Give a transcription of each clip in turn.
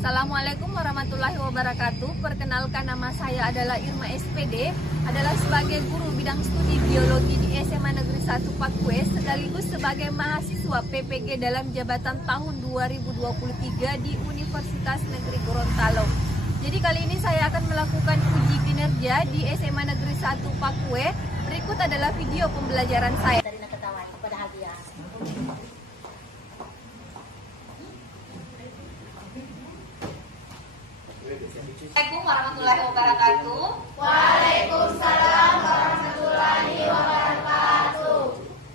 Assalamualaikum warahmatullahi wabarakatuh. Perkenalkan, nama saya adalah Irma SPD, adalah sebagai guru bidang studi biologi di SMA Negeri 1 Pakue, sekaligus sebagai mahasiswa PPG dalam jabatan tahun 2023 di Universitas Negeri Gorontalo. Jadi kali ini saya akan melakukan uji kinerja di SMA Negeri 1 Pakue. Berikut adalah video pembelajaran saya. Dari ketawa kepada hadiah. Assalamualaikum warahmatullahi wabarakatuh. Waalaikumsalam warahmatullahi wabarakatuh.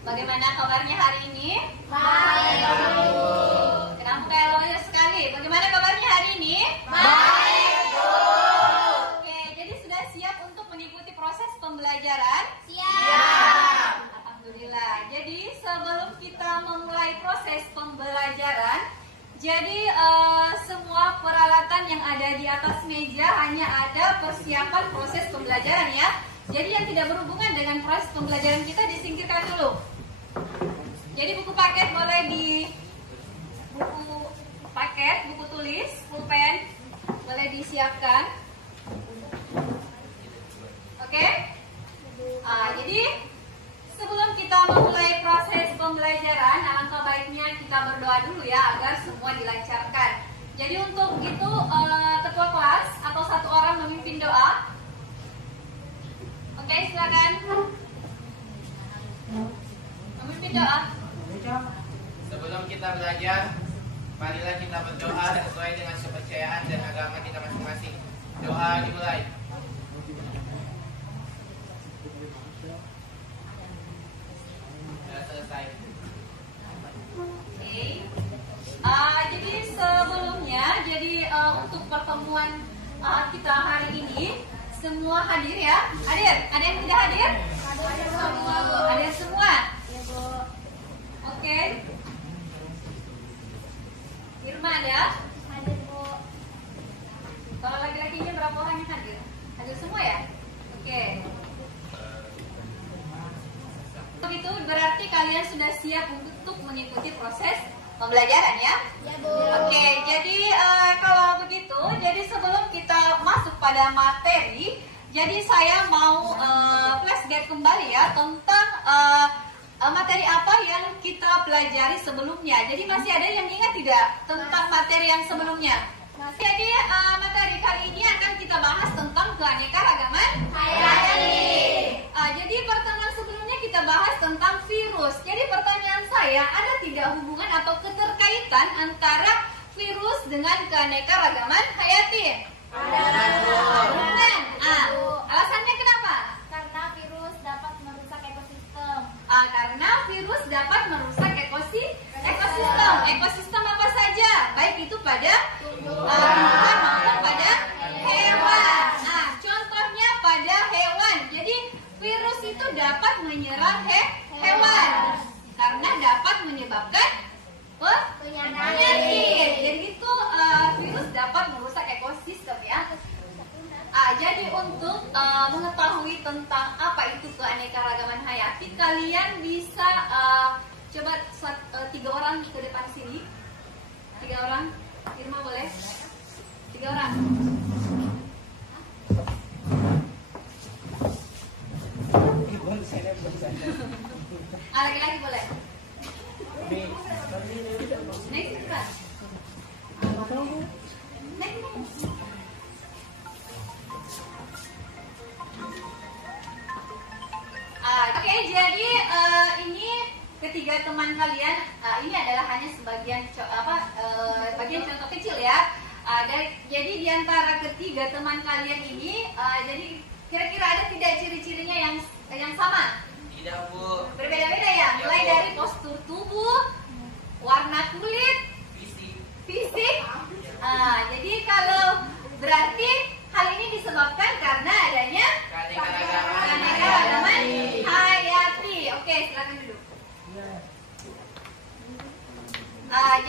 Bagaimana kabarnya hari ini? Baik, Bu. Kenapa kayak lawyer sekali? Bagaimana kabarnya hari ini? Baik, Bu. Oke, jadi sudah siap untuk mengikuti proses pembelajaran? Siap. Alhamdulillah. Jadi sebelum kita memulai proses pembelajaran, jadi semua peralatan yang ada di atas meja hanya ada persiapan proses pembelajaran ya. Jadi yang tidak berhubungan dengan proses pembelajaran kita disingkirkan dulu. Jadi buku paket boleh buku tulis, pulpen boleh disiapkan. Oke? Jadi sebelum kita memulai proses pembelajaran, alangkah baiknya kita berdoa dulu ya agar semua dilancarkan. Jadi untuk itu ketua kelas atau satu orang memimpin doa. Oke, silakan. Memimpin doa. Sebelum kita belajar, marilah kita berdoa sesuai dengan kepercayaan dan agama kita masing-masing. Doa dimulai. Sudah selesai. Oke. Jadi sebelumnya, untuk pertemuan kita hari ini semua hadir ya. Hadir? Ada yang tidak hadir? Hadir semua, Bu. Hadir semua. Ya, Bu. Oke. Irma ada? Hadir, Bu. Kalau laki-lakinya berapa orang yang hadir? Hadir semua ya? Oke. Begitu berarti kalian sudah siap untuk mengikuti proses pembelajaran ya? Ya, Bu. Oke, jadi kalau begitu, jadi sebelum kita masuk pada materi, jadi saya mau flashback kembali ya tentang materi apa yang kita pelajari sebelumnya. Jadi masih ada yang ingat tidak tentang materi yang sebelumnya? Jadi materi kali ini akan kita bahas tentang keanekaragaman hayati. Jadi pertemuan sebelumnya kita bahas tentang virus. Jadi pertanyaan saya, ada tidak hubungan atau keterkaitan antara virus dengan keanekaragaman hayati? Ada. Hubungan. Alasannya kenapa? Karena virus dapat merusak ekosistem. Karena virus dapat merusak ekosistem. Ekosistem apa saja? Baik itu pada tumbuhan maupun pada hewan. Contohnya pada hewan. Jadi virus itu dapat menyerang hewan karena dapat menyebabkan penyakit. Jadi itu virus dapat merusak ekosistem ya. Jadi untuk mengetahui tentang apa itu keanekaragaman hayati, kalian bisa coba 3 orang ke depan sini. 3 orang. Irma boleh? 3 orang. Laki-laki boleh? Next cepat. Next. Oke, jadi ini ketiga teman kalian, ini adalah hanya sebagian bagian contoh kecil ya. Jadi di antara ketiga teman kalian ini, jadi kira-kira ada tidak ciri-cirinya yang sama? Tidak, Bu. Berbeda-beda ya, mulai dari postur tubuh, warna kulit, fisik. Jadi kalau berarti hal ini disebabkan karena adanya keanekaragaman hayati. Oke, silakan duduk.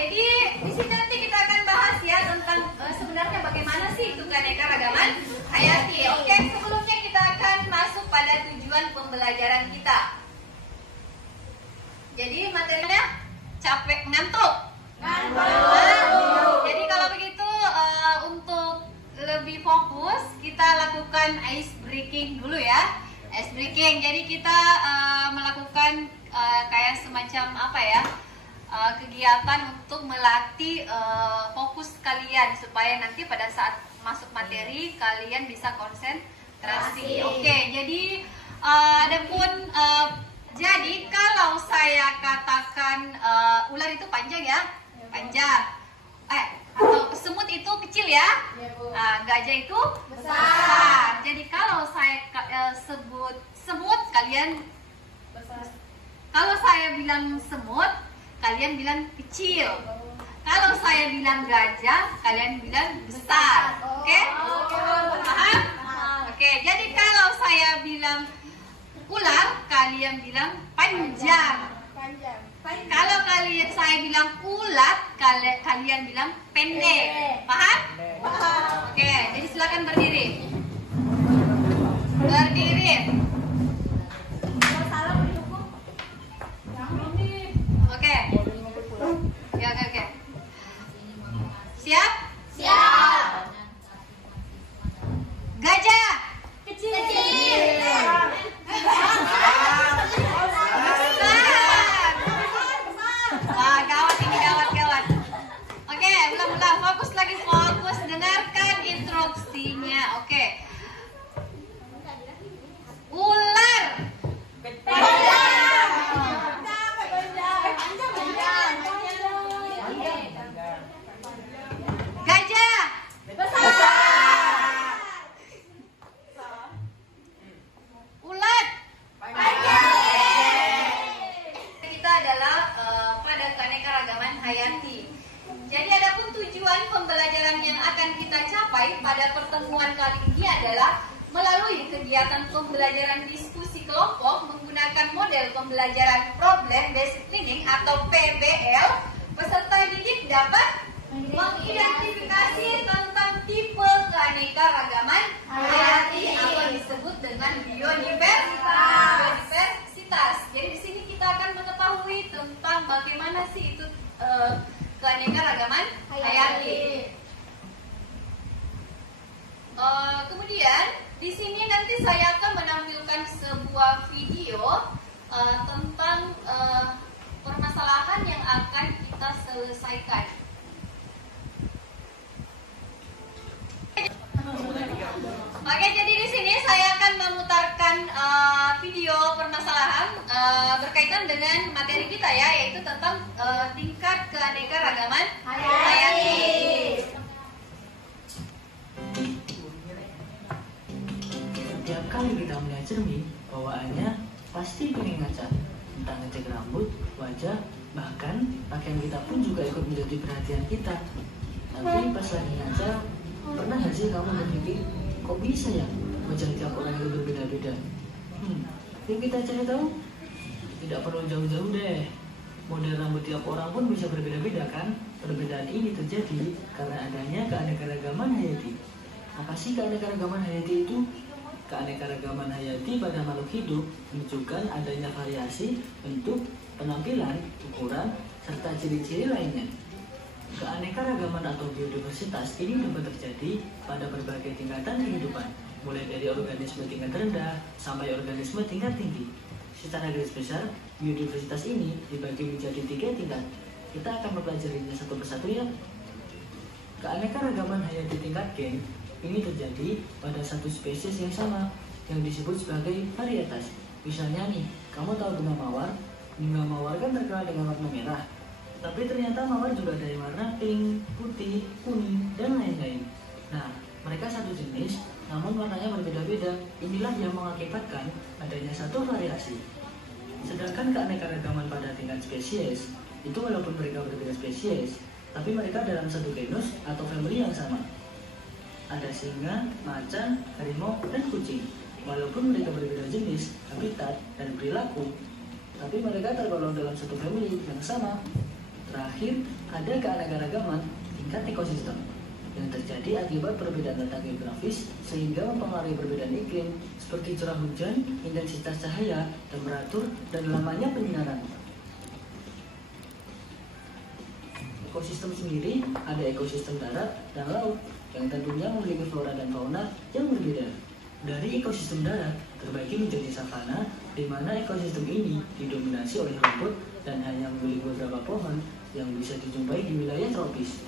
Jadi di sini nanti kita akan bahas ya tentang sebenarnya bagaimana sih itu keanekaragaman hayati. Oke, sebelumnya kita akan masuk pada tujuan pembelajaran kita. Jadi materinya capek, ngantuk. Jadi kalau begitu kita lakukan ice breaking dulu ya. Ice breaking. Jadi kita melakukan kayak semacam apa ya? Kegiatan untuk melatih fokus kalian supaya nanti pada saat masuk materi kalian bisa konsentrasi. Oke, jadi adapun jadi kalau saya katakan ular itu panjang ya, panjang. Atau semut itu kecil ya, gajah itu besar. Jadi kalau saya sebut semut, kalian kalau saya bilang semut, kalian bilang kecil. Kalau saya bilang gajah, kalian bilang besar. Oke? Paham? Oke, jadi kalau saya bilang ular, kalian bilang panjang. Kalau saya bilang ulat, kalian bilang pendek. Paham? Oke, jadi silakan berdiri. Berdiri. Oke. Ya, oke. Siap? Siap. Gajah. Kecil. Wah, gawat ini, gawat. Oke, ulang. Fokus lagi, fokus. Dengarkan instruksinya. Oke. Ular. Gajah. Ulat. Kita adalah pada keanekaragaman hayati. Jadi adapun tujuan pembelajaran yang akan kita capai pada pertemuan kali ini adalah melalui kegiatan pembelajaran diskusi kelompok menggunakan model pembelajaran problem based learning atau PBL, peserta didik dapat mengidentifikasi tentang tipe keanekaragaman hayati atau disebut dengan biodiversitas. Jadi di sini kita akan mengetahui tentang bagaimana sih itu keanekaragaman hayati. Kemudian di sini nanti saya akan menampilkan sebuah video tentang permasalahan yang akan kita selesaikan. Oke, jadi di sini saya akan memutarkan video permasalahan berkaitan dengan materi kita ya, yaitu tentang tingkat keanekaragaman hayati. Setiap kali kita melihat cermin, bawaannya pasti pengen ngaca tentang ngecek rambut, wajah, bahkan pakaian kita pun juga ikut menjadi perhatian kita. Tapi pas lagi ngaca, pernah gak sih kamu berpikir, kok bisa ya wajah tiap orang itu berbeda-beda? Yuk kita cari tahu. Tidak perlu jauh-jauh deh. Model rambut tiap orang pun bisa berbeda-beda kan? Perbedaan ini terjadi karena adanya keanekaragaman hayati. Apa sih keanekaragaman hayati itu? Keanekaragaman hayati pada makhluk hidup menunjukkan adanya variasi bentuk, penampilan, ukuran, serta ciri-ciri lainnya. Keanekaragaman atau biodiversitas ini dapat terjadi pada berbagai tingkatan kehidupan, mulai dari organisme tingkat rendah sampai organisme tingkat tinggi. Secara garis besar, biodiversitas ini dibagi menjadi 3 tingkat. Kita akan mempelajarinya satu persatu ya. Keanekaragaman hayati tingkat gen ini terjadi pada satu spesies yang sama, yang disebut sebagai varietas. Misalnya nih, kamu tahu bunga mawar? Bunga mawar kan terkenal dengan warna merah. Tapi ternyata mawar juga ada yang warna pink, putih, kuning, dan lain-lain. Nah, mereka satu jenis, namun warnanya berbeda-beda. Inilah yang mengakibatkan adanya satu variasi. Sedangkan keanekaragaman pada tingkat spesies, itu walaupun mereka berbeda spesies, tapi mereka dalam satu genus atau family yang sama. Ada singa, macan, harimau, dan kucing. Walaupun mereka berbeda jenis, habitat, dan perilaku, tapi mereka tergolong dalam satu family yang sama. Terakhir, ada keanekaragaman tingkat ekosistem yang terjadi akibat perbedaan letak geografis sehingga mempengaruhi perbedaan iklim seperti curah hujan, intensitas cahaya, temperatur, dan lamanya penyinaran. Ekosistem sendiri ada ekosistem darat dan laut. yang tentunya memiliki flora dan fauna yang berbeda. Dari ekosistem darat terbagi menjadi savana, di mana ekosistem ini didominasi oleh rumput dan hanya memiliki beberapa pohon yang bisa dijumpai di wilayah tropis.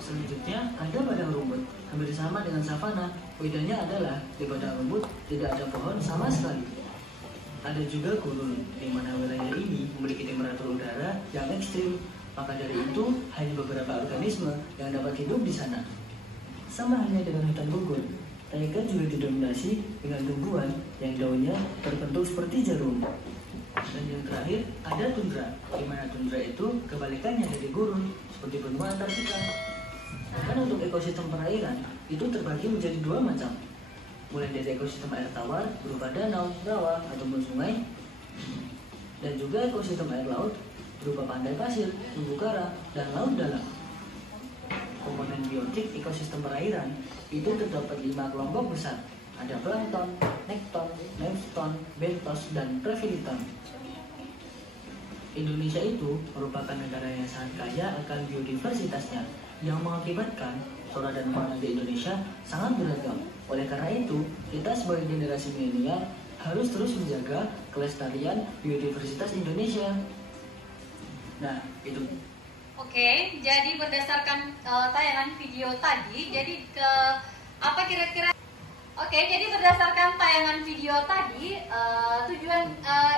Selanjutnya ada padang rumput, hampir sama dengan savana. Bedanya adalah di padang rumput tidak ada pohon sama sekali. Ada juga gurun, di mana wilayah ini memiliki temperatur udara yang ekstrim. Maka dari itu hanya beberapa organisme yang dapat hidup di sana. Sama halnya dengan hutan gugur, taiga juga didominasi dengan tumbuhan yang daunnya berbentuk seperti jarum. Dan yang terakhir ada tundra, di mana tundra itu kebalikannya dari gurun, seperti benua Antartika. Bahkan untuk ekosistem perairan itu terbagi menjadi dua macam, mulai dari ekosistem air tawar berupa danau, rawa, ataupun sungai, dan juga ekosistem air laut berupa pantai pasir, terumbu karang, dan laut dalam. Komponen biotik ekosistem perairan itu terdapat 5 kelompok besar. Ada plankton, nekton, nefton, bentos, dan previliton. Indonesia itu merupakan negara yang sangat kaya akan biodiversitasnya, yang mengakibatkan flora dan fauna di Indonesia sangat beragam. Oleh karena itu, kita sebagai generasi milenial harus terus menjaga kelestarian biodiversitas Indonesia. Nah, itu. Oke, jadi berdasarkan tayangan video tadi, jadi apa kira-kira? Oke, jadi berdasarkan tayangan video tadi,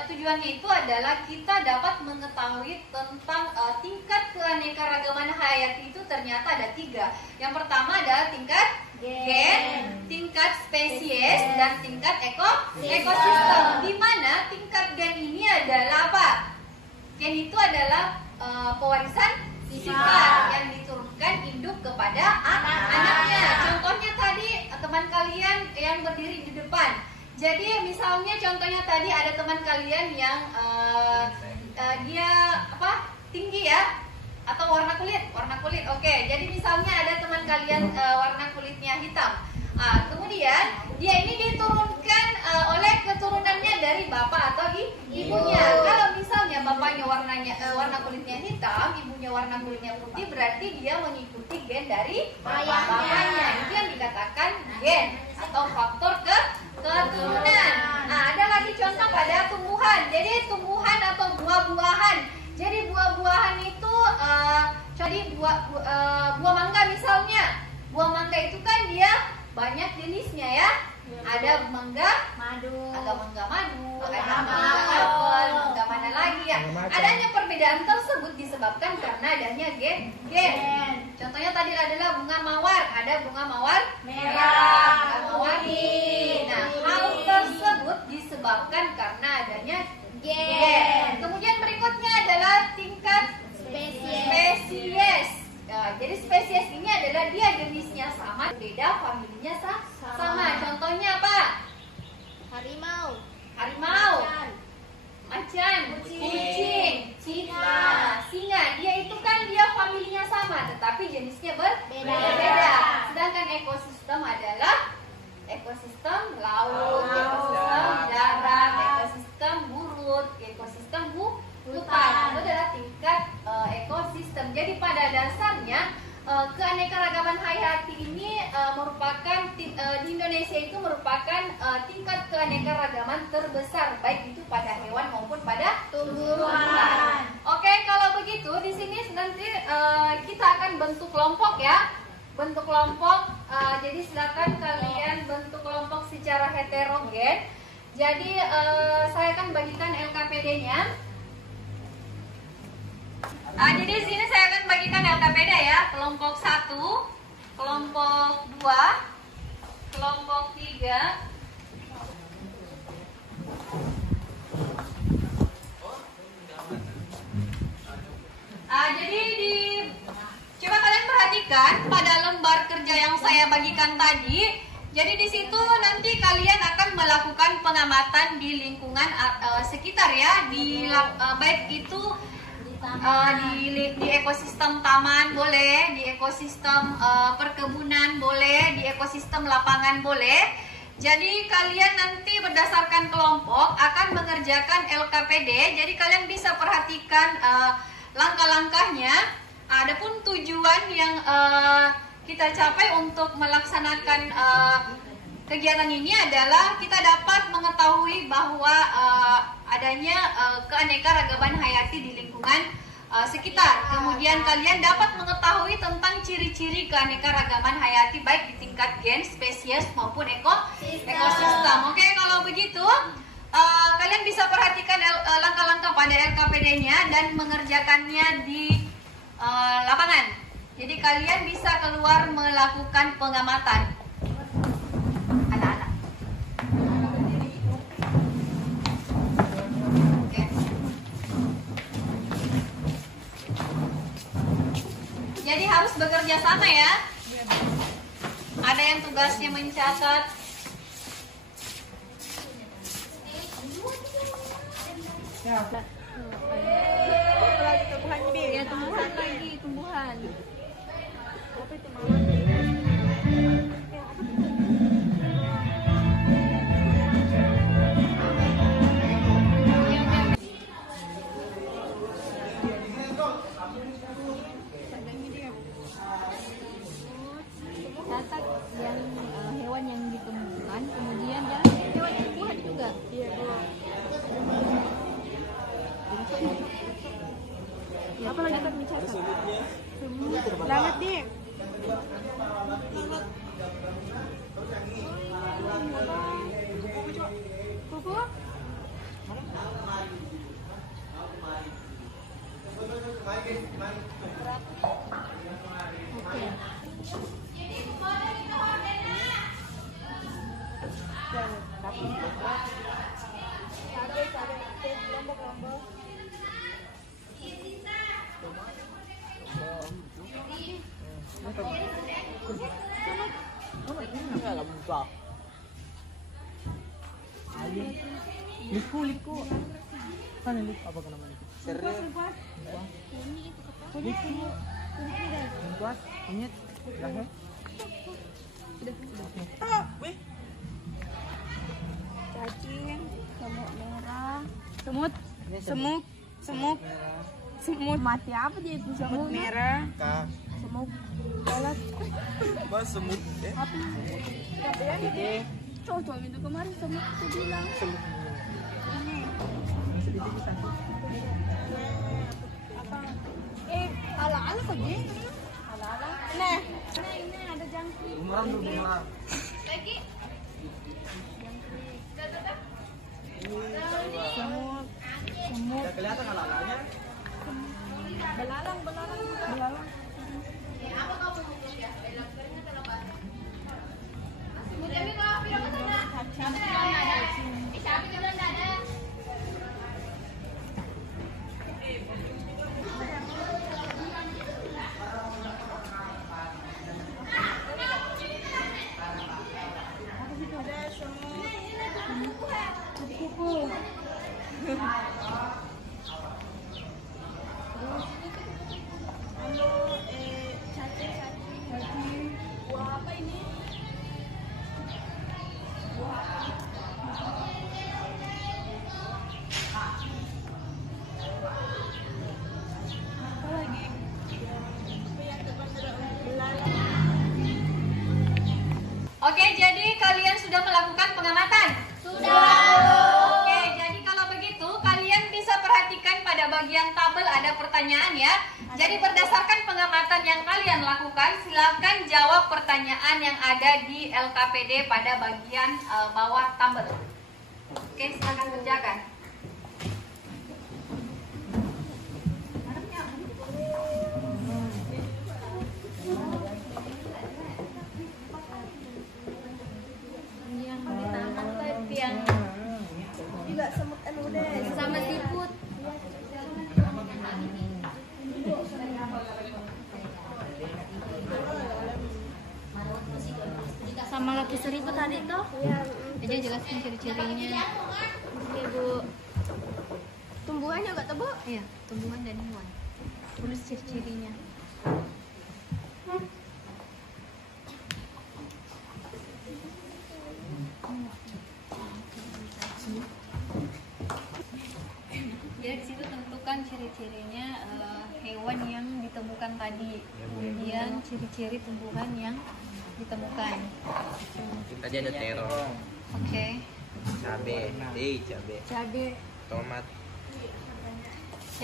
tujuannya itu adalah kita dapat mengetahui tentang tingkat keanekaragaman hayati itu ternyata ada 3. Yang pertama adalah tingkat gen, tingkat spesies, dan tingkat ekosistem. Di mana tingkat gen ini adalah apa? Gen itu adalah pewarisan sifat yang diturunkan induk kepada anaknya. Contohnya tadi teman kalian yang berdiri di depan. Jadi misalnya contohnya tadi ada teman kalian yang dia tinggi ya, atau warna kulit. Oke, jadi misalnya ada teman kalian warna kulitnya hitam. Kemudian dia ini diturunkan oleh keturunannya dari bapak atau ibunya. Kalau misalnya bapaknya warna kulitnya hitam, ibunya warna kulitnya putih, berarti dia mengikuti gen dari bapaknya. Itu yang dikatakan gen atau faktor keturunan. Ada lagi contoh pada tumbuhan. Jadi tumbuhan atau buah-buahan. Jadi buah-buahan itu buah mangga misalnya. Buah mangga itu kan dia banyak jenisnya ya. Ada mangga madu, ada mangga apel, mangga mana lagi ya. Adanya perbedaan tersebut disebabkan karena adanya gen. Contohnya tadi adalah bunga mawar, ada bunga mawar merah, bunga mawar putih. Nah, hal tersebut disebabkan karena adanya gen. Kemudian berikutnya adalah tingkat spesies. Jadi spesies ini adalah dia jenisnya sama, beda, familinya sama. Contohnya apa? Harimau, macan, kucing, singa. Dia itu kan dia familinya sama, tetapi jenisnya berbeda. Sedangkan ekosistem adalah ekosistem laut, ekosistem darat, ekosistem burut, ekosistem hutan. Itu adalah tingkat ekosistem. Jadi pada dasarnya keanekaragaman hayati ini merupakan di Indonesia itu merupakan tingkat keanekaragaman terbesar, baik itu pada hewan maupun pada tumbuhan. Oke, kalau begitu di sini nanti kita akan bentuk kelompok ya. Bentuk kelompok, jadi silakan kalian bentuk kelompok secara heterogen. Jadi saya akan bagikan LKPD-nya. Jadi di sini saya akan bagikan LKPD ya. Kelompok 1, kelompok 2, kelompok 3. Jadi coba kalian perhatikan pada lembar kerja yang saya bagikan tadi. Jadi di situ nanti kalian akan melakukan pengamatan di lingkungan sekitar ya, baik itu di ekosistem taman boleh, di ekosistem perkebunan boleh, di ekosistem lapangan boleh. Jadi kalian nanti berdasarkan kelompok akan mengerjakan LKPD. Jadi kalian bisa perhatikan langkah-langkahnya. Adapun tujuan yang kita capai untuk melaksanakan kegiatan ini adalah kita dapat mengetahui bahwa adanya keanekaragaman hayati di lingkungan sekitar. Kemudian kalian dapat mengetahui tentang ciri-ciri keanekaragaman hayati baik di tingkat gen, spesies maupun ekosistem. Oke, kalau begitu kalian bisa perhatikan langkah-langkah pada LKPD-nya dan mengerjakannya di lapangan. Jadi kalian bisa keluar melakukan pengamatan. Anak-anak. Oke. Jadi harus bekerja sama ya. Ada yang tugasnya mencatat. Ya, tumbuhan lagi, tumbuhan. Apa itu mama? Catat yang hewan yang ditemukan, kemudian yang hewan tumbuhan juga. Iya. Apa lagi kan mencatat? Lalat deh. Kuku? Oke. Liku. Mana liku? Apa namanya? Kuat, kunyit, leher. Cacing, semut merah, semut mati apa dia itu semut merah, semut lalat, semut apa? Cocok itu kemarin semut aku bilang. Apa? Ala-ala kok dia? Ala-ala. Nah, ini ada jangkrik. bumerang. Lagi. Semut. Ya kelihatan alalanya. Belalang. Apa kamu mau ya? Belang-belangnya kenapa? Kemudian kalau bilang sana. Ada. Bisa bilang ada. Oke, jadi kalian sudah melakukan pengamatan? Sudah. Oke, jadi kalau begitu kalian bisa perhatikan pada bagian tabel ada pertanyaan ya. Jadi berdasarkan pengamatan yang kalian lakukan, silakan jawab pertanyaan yang ada di LKPD pada bagian bawah tabel. Oke, silakan kerjakan. Juga semut sama siput. Sama lapis seribu tadi tuh. Iya. Aja jelaskan ciri-cirinya. Iya, Bu. Tumbuhannya enggak tuh, Bu? Iya, tumbuhan dan hewan. Tulis ciri-cirinya. Ya, di situ tentu menunjukkan ciri-cirinya hewan yang ditemukan tadi, kemudian ciri-ciri tumbuhan yang ditemukan. Tadi ada terong, Oke. cabe, tomat.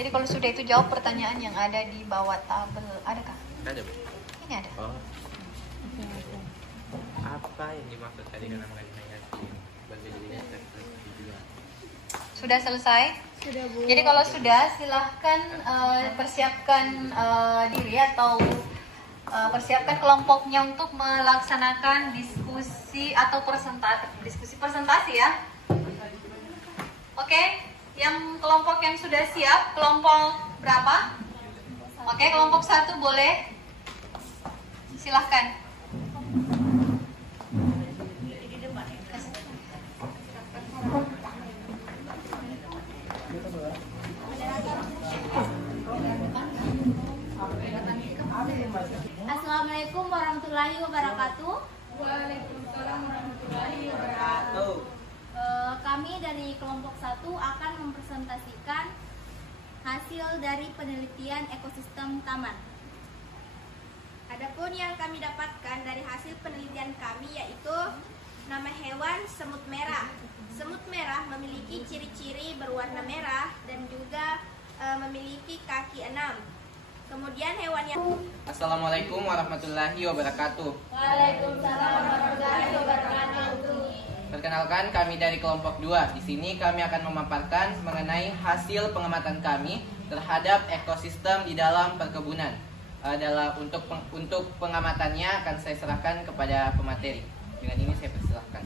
Jadi kalau sudah itu jawab pertanyaan yang ada di bawah tabel. Adakah? Ada, Bu. Ini ada. Oh, apa yang dimaksud tadi dengan mengganti berbeda-beda juga? Sudah selesai? Sudah, Bu. Jadi kalau sudah, silahkan persiapkan diri atau persiapkan kelompoknya untuk melaksanakan diskusi atau presentasi ya. Oke, yang kelompok yang sudah siap, kelompok berapa? Oke, kelompok 1 boleh. Silahkan. Assalamualaikum warahmatullahi wabarakatuh. Waalaikumsalam warahmatullahi wabarakatuh. Kami dari kelompok 1 akan mempresentasikan hasil dari penelitian ekosistem taman. Adapun yang kami dapatkan dari hasil penelitian kami yaitu nama hewan semut merah. Semut merah memiliki ciri-ciri berwarna merah dan juga memiliki kaki 6. Kemudian hewan yang Assalamualaikum warahmatullahi wabarakatuh. Waalaikumsalam warahmatullahi wabarakatuh. Perkenalkan, kami dari kelompok 2. Di sini kami akan memaparkan mengenai hasil pengamatan kami terhadap ekosistem di dalam perkebunan. Untuk pengamatannya akan saya serahkan kepada pemateri. Dengan ini saya persilahkan.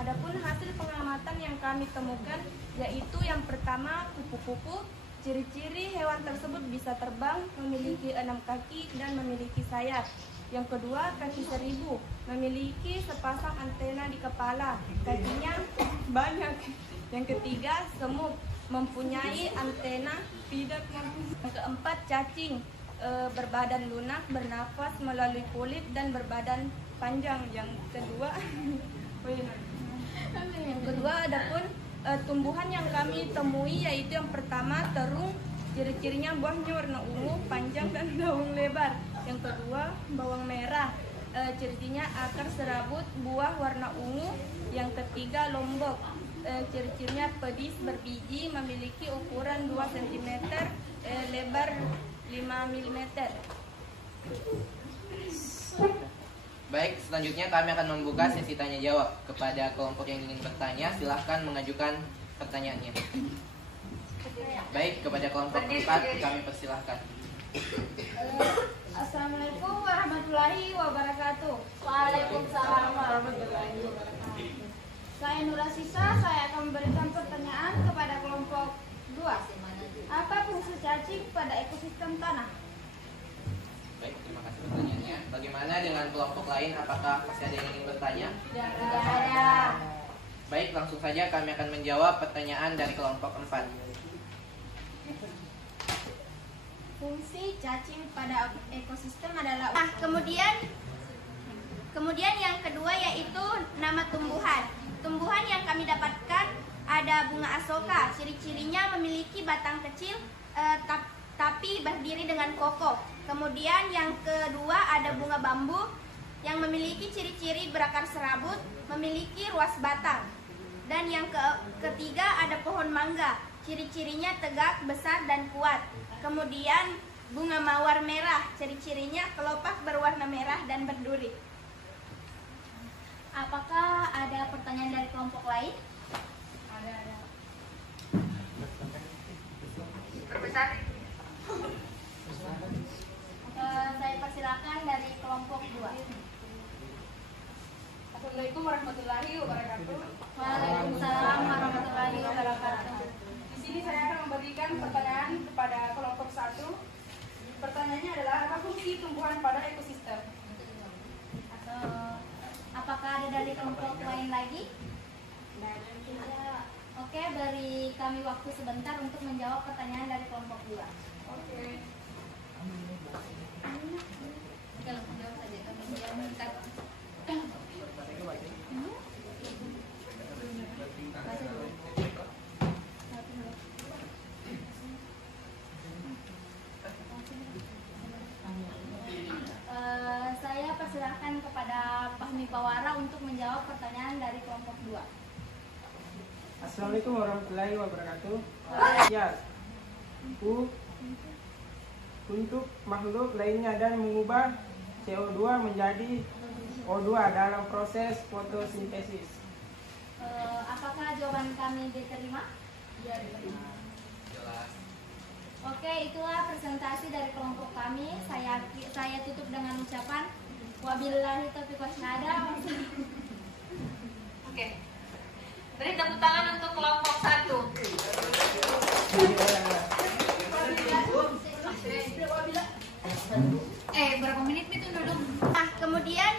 Adapun hasil pengamatan yang kami temukan yaitu yang pertama kupu-kupu. Ciri-ciri hewan tersebut bisa terbang, memiliki 6 kaki dan memiliki sayap. Yang kedua, kaki 1000, memiliki sepasang antena di kepala, kakinya banyak. Yang ketiga, semut, mempunyai antena tidak mampu. Yang keempat, cacing, berbadan lunak, bernafas melalui kulit dan berbadan panjang. Yang kedua, adapun tumbuhan yang kami temui yaitu yang pertama terung, ciri-cirinya buahnya warna ungu, panjang dan daun lebar. Yang kedua, bawang merah, ciri-cirinya akar serabut, buah warna ungu. Yang ketiga, lombok, ciri-cirinya pedis, berbiji, memiliki ukuran 2 cm, lebar 5 mm. Baik, selanjutnya kami akan membuka sesi tanya jawab. Kepada kelompok yang ingin bertanya, silahkan mengajukan pertanyaannya. Baik, kepada kelompok 4 kami persilahkan. Assalamualaikum warahmatullahi wabarakatuh. Waalaikumsalam warahmatullahi wabarakatuh. Saya Nurasisa, saya akan memberikan pertanyaan kepada kelompok 2. Apa fungsi cacing pada ekosistem tanah? Baik, terima kasih pertanyaannya. Bagaimana dengan kelompok lain? Apakah masih ada yang ingin bertanya? Tidak ada. Baik, langsung saja kami akan menjawab pertanyaan dari kelompok 4. Fungsi cacing pada ekosistem adalah kemudian yang kedua yaitu nama tumbuhan. Tumbuhan yang kami dapatkan ada bunga asoka. Ciri-cirinya memiliki batang kecil tapi berdiri dengan kokoh. Kemudian yang kedua ada bunga bambu yang memiliki ciri-ciri berakar serabut, memiliki ruas batang. Dan yang ketiga ada pohon mangga. Ciri-cirinya tegak, besar dan kuat. Kemudian bunga mawar merah, ciri-cirinya kelopak berwarna merah dan berduri. Apakah ada pertanyaan dari kelompok lain? Ada. Perbesar. Saya persilakan dari kelompok 2. Assalamualaikum warahmatullahi wabarakatuh. Waalaikumsalam warahmatullahi wabarakatuh. Di sini saya akan memberikan pertanyaan kepada kelompok 1. Pertanyaannya adalah apa fungsi tumbuhan pada ekosistem? Apakah ada dari kelompok lain lagi? Oke, beri kami waktu sebentar untuk menjawab pertanyaan dari kelompok 2. Oke. Oke, langsung jawab saja. Kami menjawab. Assalamualaikum warahmatullahi wabarakatuh. Ya. Untuk makhluk lainnya dan mengubah CO2 menjadi O2 dalam proses fotosintesis. Apakah jawaban kami diterima? Ya, diterima. Jelas. Oke, itulah presentasi dari kelompok kami. Saya tutup dengan ucapan wabillahi taufiq wasyhada. Oke. Beri tepuk tangan untuk kelompok 1. Berapa menit itu duduk? Nah, kemudian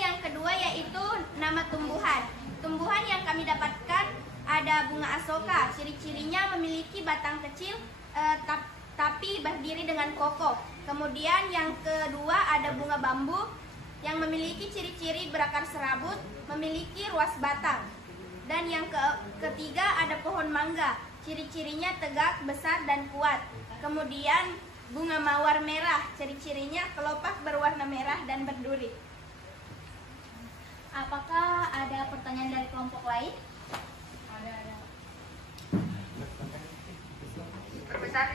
yang kedua yaitu nama tumbuhan. Tumbuhan yang kami dapatkan ada bunga asoka. Ciri-cirinya memiliki batang kecil tapi berdiri dengan kokoh. Kemudian yang kedua ada bunga bambu yang memiliki ciri-ciri berakar serabut, memiliki ruas batang. Dan yang ketiga ada pohon mangga. Ciri-cirinya tegak, besar, dan kuat. Kemudian bunga mawar merah, ciri-cirinya kelopak berwarna merah dan berduri. Apakah ada pertanyaan dari kelompok lain? Ada. Perbesar.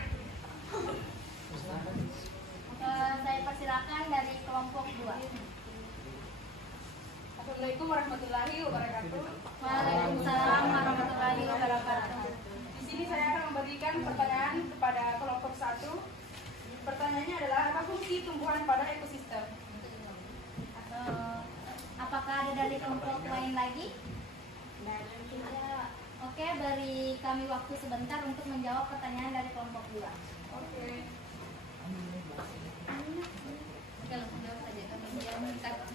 Saya persilakan dari kelompok 2. Assalamualaikum warahmatullahi wabarakatuh. Waalaikumsalam warahmatullahi wabarakatuh. Di sini saya akan memberikan pertanyaan kepada kelompok 1. Pertanyaannya adalah apa fungsi tumbuhan pada ekosistem? Apakah ada dari kelompok lain lagi? Oke, beri kami waktu sebentar untuk menjawab pertanyaan dari kelompok 2. Oke. Oke, langsung jawab saja. Kami menjawab.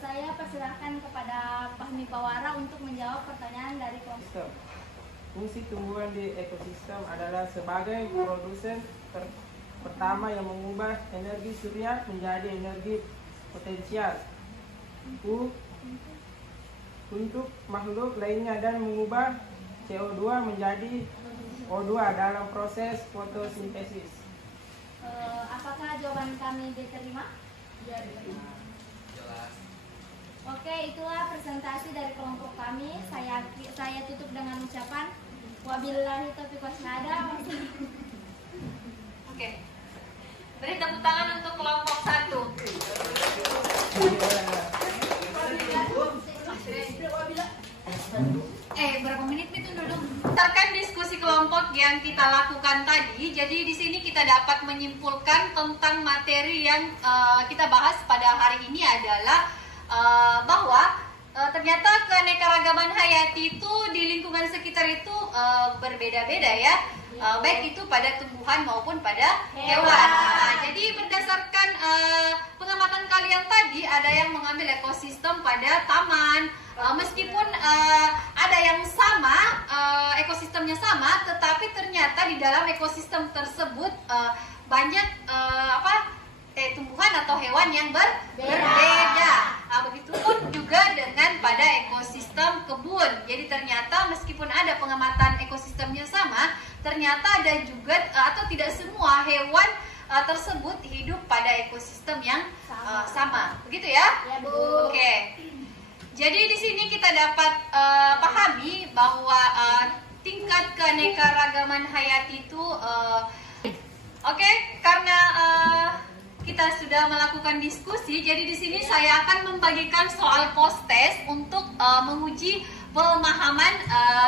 Saya persilahkan kepada Fahmi Pawara untuk menjawab pertanyaan dari kelompok. Fungsi tumbuhan di ekosistem adalah sebagai produsen pertama yang mengubah energi surya menjadi energi potensial. Untuk makhluk lainnya dan mengubah CO2 menjadi O2 dalam proses fotosintesis. Apakah jawaban kami diterima? Ya, diterima. Jelas. Oke, itulah presentasi dari kelompok kami. Saya tutup dengan ucapan wabillahi taufiq wasyhada. Oke. Beri tepuk tangan untuk kelompok 1. Berapa menit itu duduk? Berdasarkan diskusi kelompok yang kita lakukan tadi, jadi di sini kita dapat menyimpulkan tentang materi yang kita bahas pada hari ini adalah bahwa ternyata keanekaragaman hayati itu di lingkungan sekitar itu berbeda-beda ya. Baik itu pada tumbuhan maupun pada hewan. Nah, jadi berdasarkan pengamatan kalian tadi, ada yang mengambil ekosistem pada taman. Meskipun ada yang sama, ekosistemnya sama, tetapi ternyata di dalam ekosistem tersebut banyak tumbuhan atau hewan yang berbeda. Begitupun juga dengan pada ekosistem kebun. Jadi ternyata meskipun ada pengamatan ekosistemnya sama, ternyata ada juga atau tidak semua hewan tersebut hidup pada ekosistem yang sama. Begitu ya? Ya, Bu. Oke. Jadi di sini kita dapat pahami bahwa tingkat keanekaragaman hayati itu karena kita sudah melakukan diskusi, jadi di sini saya akan membagikan soal post-test untuk menguji pemahaman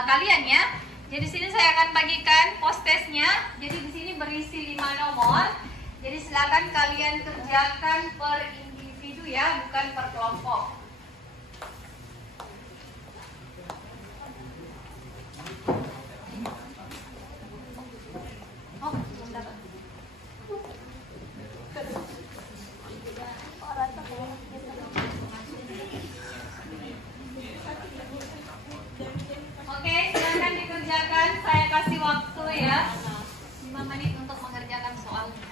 kalian ya. Jadi di sini saya akan bagikan post-testnya. Jadi di sini berisi 5 nomor. Jadi silakan kalian kerjakan per individu ya, bukan per kelompok. Oke, silakan dikerjakan. Saya kasih waktu ya, 5 menit untuk mengerjakan soalnya.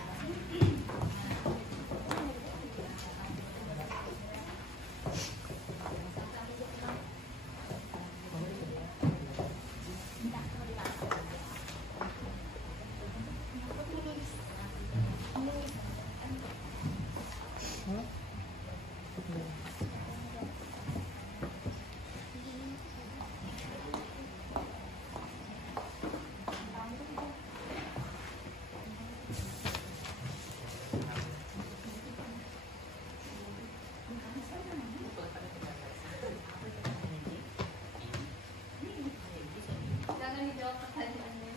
dijawab pertanyaannya.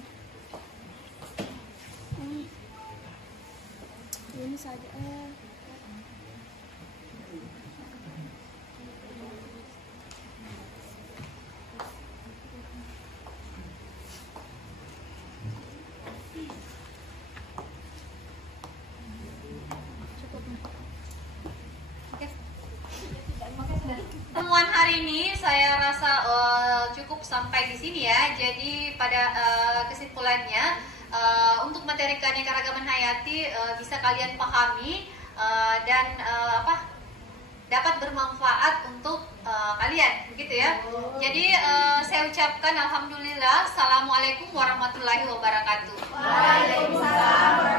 Ini saja. Temuan hari ini saya rasa cukup sampai di sini ya. Jadi pada kesimpulannya untuk materi keanekaragaman hayati bisa kalian pahami dan dapat bermanfaat untuk kalian, begitu ya. Jadi saya ucapkan alhamdulillah. Assalamualaikum warahmatullahi wabarakatuh. Waalaikumsalam.